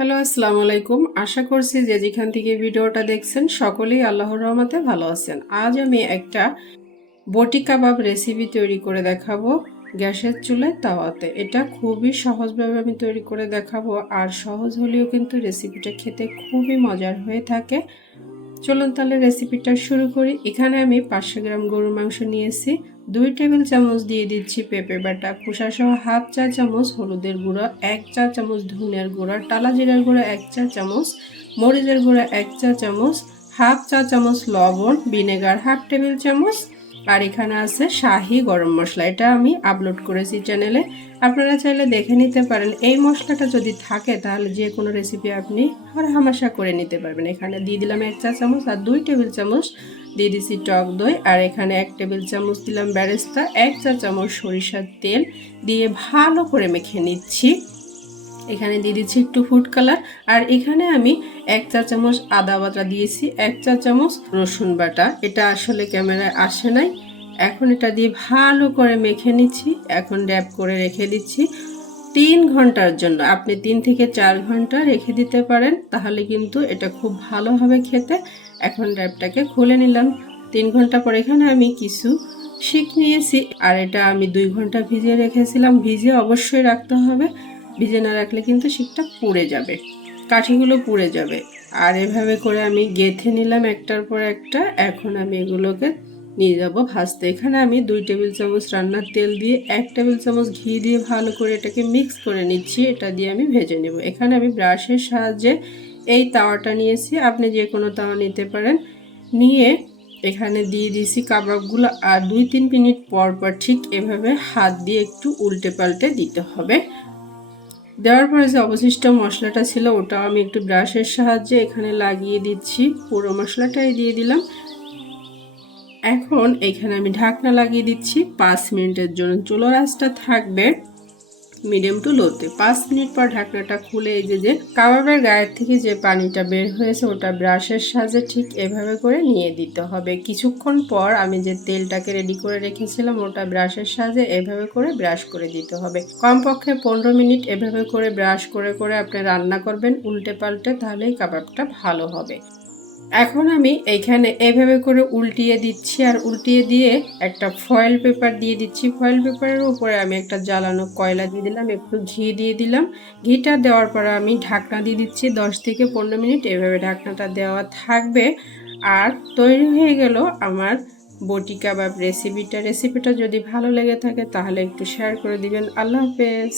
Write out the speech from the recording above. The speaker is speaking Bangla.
হ্যালো, আসসালামু আলাইকুম। আশা করছি যে যেখান থেকে ভিডিওটা দেখছেন, সকলেই আল্লাহর রহমতে ভালো আছেন। আজ আমি একটা বটি কাবাব রেসিপি তৈরি করে দেখাবো গ্যাসের চুলায় তাওয়াতে। এটা খুবই সহজভাবে আমি তৈরি করে দেখাবো, আর সহজ হলেও কিন্তু রেসিপিটা খেতে খুবই মজার হয়ে থাকে। চলুন তাহলে রেসিপিটা শুরু করি। এখানে আমি পাঁচশো গ্রাম গরুর মাংস নিয়েছি। দুই টেবিল চামচ দিয়ে দিচ্ছি পেঁপে বাটা সহ হাফ চা চামচ হলুদের গুঁড়া, এক চা চামচ ধনিয়ার গুঁড়া, টালা জিরার গুঁড়া, এক চা চামচ মরিচের গুঁড়া, এক চা চামচ হাফ চা চামচ লবণ, ভিনেগার হাফ টেবিল চামচ আর এখানে আছে শাহি গরম মশলা। এটা আমি আপলোড করেছি চ্যানেলে আপনারা চাইলে দেখে নিতে পারেন। এই মশলাটা যদি থাকে, তাহলে যে কোনো রেসিপি আপনি হামাশা করে নিতে পারবেন। এখানে দিয়ে দিলাম এক চা চামচ আর দুই টেবিল চামচ দিয়ে দিচ্ছি টক দই। আর এখানে এক টেবিল চামচ দিলাম ব্যারেস্তা, এক চা চামচ সরিষার তেল দিয়ে ভালো করে মেখে নিচ্ছি। এখানে দিয়ে দিচ্ছি একটু ফুড কালার আর এখানে আমি এক চা চামচ আদা বাটা দিয়েছি, এক চা চামচ রসুন বাটা। এটা আসলে ক্যামেরায় আসে নাই। এখন এটা দিয়ে ভালো করে মেখে নিচ্ছি, এখন ড্যাপ করে রেখে দিচ্ছি। তিন ঘণ্টার জন্য, আপনি তিন থেকে চার ঘণ্টা রেখে দিতে পারেন, তাহলে কিন্তু এটা খুব ভালো হবে খেতে। এখন ড্যাপটাকে খুলে নিলাম। তিন ঘণ্টা পর এখানে আমি কিছু শিক নিয়েছি, আর এটা আমি দুই ঘণ্টা ভিজিয়ে রেখেছিলাম। ভিজিয়ে অবশ্যই রাখতে হবে। ভিজে না রাখলে কিন্তু শিকটা পুড়ে যাবে। কাঠিগুলো পুড়ে যাবে। আর এভাবে করে আমি গেথে নিলাম একটার পর একটা। এখন আমি এগুলোকে নিয়ে যাব ভাজতে। এখানে আমি দুই টেবিল চামচ রান্নার তেল দিয়ে এক টেবিল চামচ ঘি দিয়ে ভালো করে এটাকে মিক্স করে নিচ্ছি। এটা দিয়ে আমি ভেজে নেব। এখানে আমি ব্রাশের সাহায্যে এই তাওয়াটা নিয়েছি। আপনি যে কোনো তাওয়া নিতে পারেন। নিয়ে এখানে দিয়ে দিয়েছি কাবাবগুলো। আর দুই তিন মিনিট পর পর ঠিক এভাবে হাত দিয়ে একটু উল্টে পাল্টে দিতে হবে। দেওয়ার পরে যে অবশিষ্ট মশলাটা ছিল ওটাও আমি একটু ব্রাশের সাহায্যে এখানে লাগিয়ে দিচ্ছি। পুরো মশলাটাই দিয়ে দিলাম। এখন এখানে আমি ঢাকনা লাগিয়ে দিচ্ছি পাঁচ মিনিটের জন্য। চুলো রাসটা থাকবে। মিডিয়াম টু লোতে পাঁচ মিনিট পর ঢাকনাটা খুলে এই যে কাবাবের গায়ের থেকে যে পানিটা বের হয়েছে, ওটা ব্রাশের সাহায্যে ঠিক এভাবে করে নিয়ে দিতে হবে। কিছুক্ষণ পর আমি যে তেলটাকে রেডি করে রেখেছিলাম, ওটা ব্রাশের সাহায্যে এভাবে করে ব্রাশ করে দিতে হবে। কমপক্ষে পনেরো মিনিট এভাবে করে ব্রাশ করে করে আপনি রান্না করবেন, উল্টে পাল্টে, তাহলেই কাবাবটা ভালো হবে। এখন আমি এইখানে এভাবে করে উল্টিয়ে দিচ্ছি আর উল্টিয়ে দিয়ে একটা ফয়েল পেপার দিয়ে দিচ্ছি। ফয়েল পেপারের উপরে আমি একটা জ্বালানো কয়লা দিয়ে দিলাম, একটু ঘি দিয়ে দিলাম। ঘিটা দেওয়ার পর আমি ঢাকনা দিয়ে দিচ্ছি দশ থেকে পনেরো মিনিট, এভাবে ঢাকনাটা দেওয়া থাকবে। আর তৈরি হয়ে গেল আমার বটি কাবাব রেসিপিটা রেসিপিটা যদি ভালো লেগে থাকে তাহলে একটু শেয়ার করে দিবেন। আল্লাহ হাফেজ।